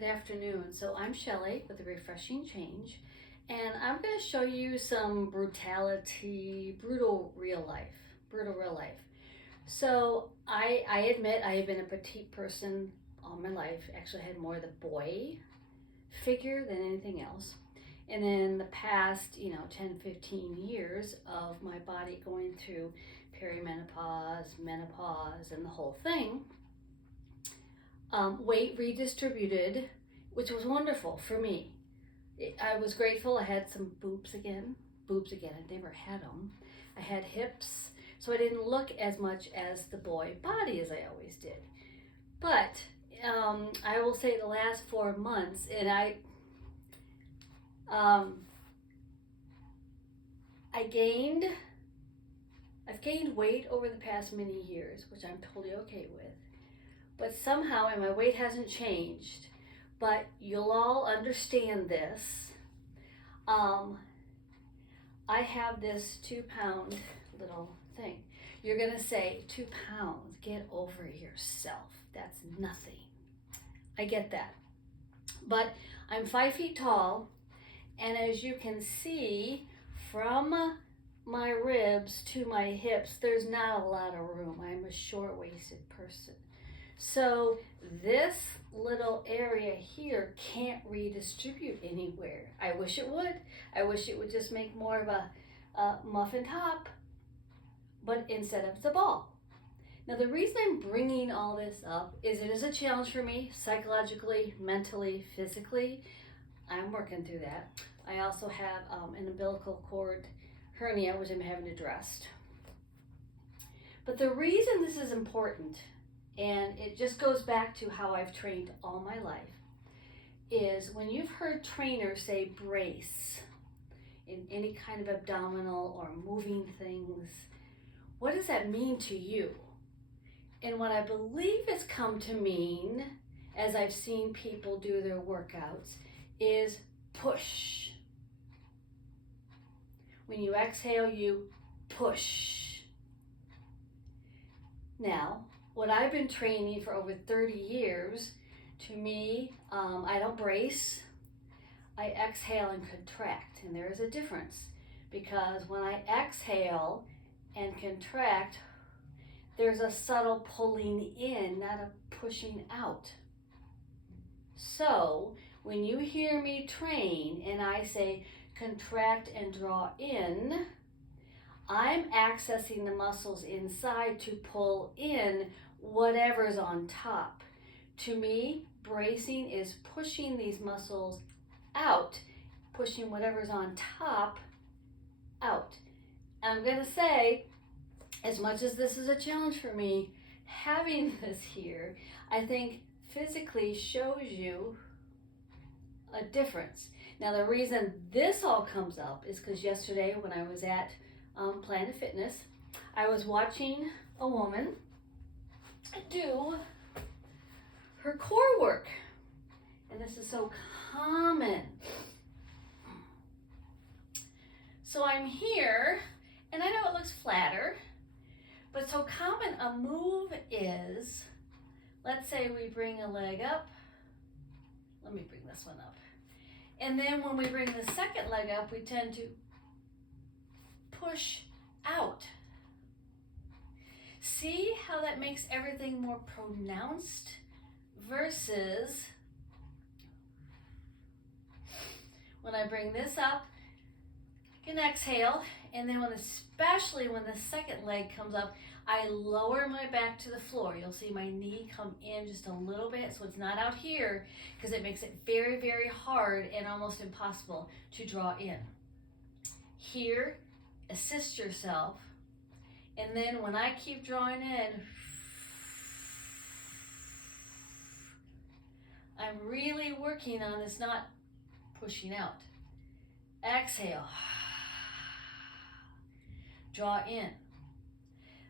Good afternoon. So I'm Shelley with a Refreshing Change, and I'm going to show you some brutal real life. So I admit I have been a petite person all my life. Actually, I had more the boy figure than anything else. And in the past, 10, 15 years of my body going through perimenopause, menopause, and the whole thing, weight redistributed, which was wonderful for me. I was grateful. I had some boobs again. Boobs again. I never had them. I had hips, so I didn't look as much as the boy body as I always did. But I will say the last 4 months, and I've gained weight over the past many years, which I'm totally okay with. But somehow, and my weight hasn't changed, but you'll all understand this. I have this 2 pound little thing. You're going to say, 2 pounds, get over yourself. That's nothing. I get that. But I'm 5 feet tall, and as you can see from my ribs to my hips, there's not a lot of room. I'm a short-waisted person. So this little area here can't redistribute anywhere. I wish it would. I wish it would just make more of a muffin top, but instead of the ball. Now the reason I'm bringing all this up is it is a challenge for me psychologically, mentally, physically. I'm working through that. I also have an umbilical cord hernia, which I'm having addressed. But the reason this is important, and it just goes back to how I've trained all my life, is when you've heard trainers say brace in any kind of abdominal or moving things, what does that mean to you? And what I believe it's come to mean, as I've seen people do their workouts, is push. When you exhale, you push. Now, what I've been training for over 30 years, to me, I don't brace. I exhale and contract, and there is a difference, because when I exhale and contract, there's a subtle pulling in, not a pushing out. So when you hear me train and I say contract and draw in, I'm accessing the muscles inside to pull in whatever's on top. To me, bracing is pushing these muscles out, pushing whatever's on top out. I'm going to say, as much as this is a challenge for me, having this here, I think physically shows you a difference. Now, the reason this all comes up is because yesterday when I was at Planet Fitness, I was watching a woman do her core work. And this is so common. So I'm here, and I know it looks flatter, but so common a move is, let's say we bring a leg up. Let me bring this one up. And then when we bring the second leg up, we tend to push out. See how that makes everything more pronounced versus when I bring this up, I can exhale, and then especially when the second leg comes up, I lower my back to the floor. You'll see my knee come in just a little bit, so it's not out here, because it makes it very, very hard and almost impossible to draw in. Here, assist yourself, and then when I keep drawing in, I'm really working on this, not pushing out. Exhale. Draw in.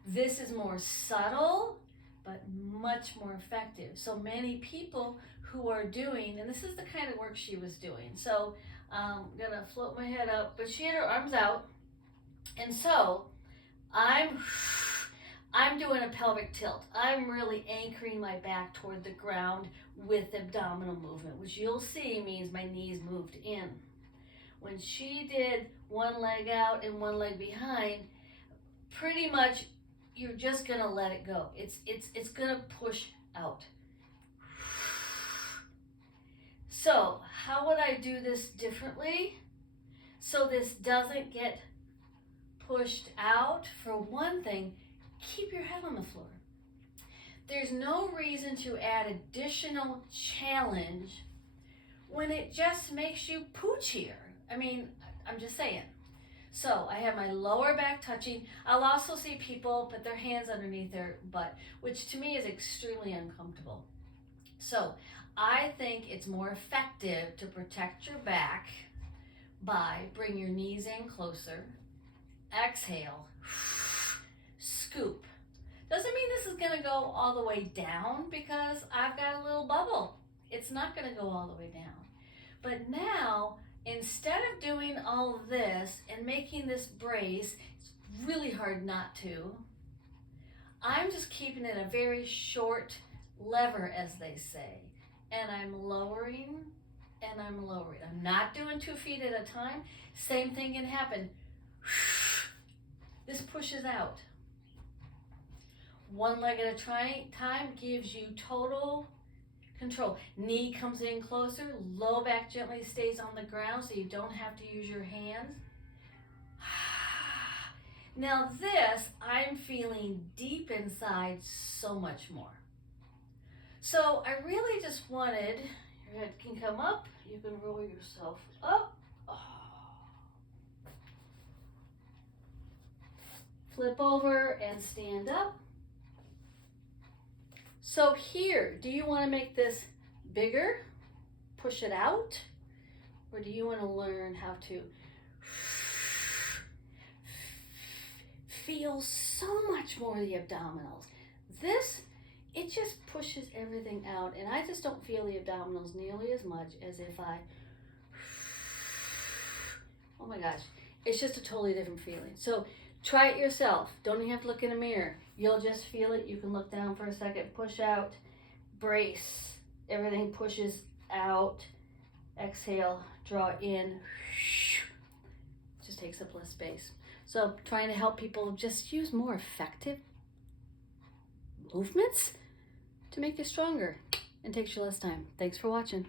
This is more subtle, but much more effective. So many people who are doing, and this is the kind of work she was doing. So I'm gonna float my head up, but she had her arms out. And so I'm I'm doing a pelvic tilt. I'm really anchoring my back toward the ground with abdominal movement, which you'll see means my knees moved in. When she did one leg out and one leg behind, pretty much you're just gonna let it go. It's gonna push out. So how would I do this differently so this doesn't get pushed out? For one thing, keep your head on the floor. There's no reason to add additional challenge when it just makes you poochier. I mean, I'm just saying. So I have my lower back touching. I'll also see people put their hands underneath their butt, which to me is extremely uncomfortable. So I think it's more effective to protect your back by bring your knees in closer, exhale, scoop. Doesn't mean this is gonna go all the way down because I've got a little bubble. It's not gonna go all the way down. But now, instead of doing all of this and making this brace, it's really hard not to, I'm just keeping it a very short lever, as they say. And I'm lowering and I'm lowering. I'm not doing 2 feet at a time. Same thing can happen. This pushes out. One leg at a time gives you total control. Knee comes in closer, low back gently stays on the ground so you don't have to use your hands. Now this, I'm feeling deep inside so much more. So I really just wanted, your head can come up, you can roll yourself up. Flip over and stand up. So here, do you want to make this bigger, push it out, or do you want to learn how to feel so much more the abdominals? This, it just pushes everything out, and I just don't feel the abdominals nearly as much as if I, oh my gosh, it's just a totally different feeling. So try it yourself. Don't even have to look in a mirror. You'll just feel it. You can look down for a second, push out, brace. Everything pushes out. Exhale, draw in. Just takes up less space. So trying to help people just use more effective movements to make you stronger and takes you less time. Thanks for watching.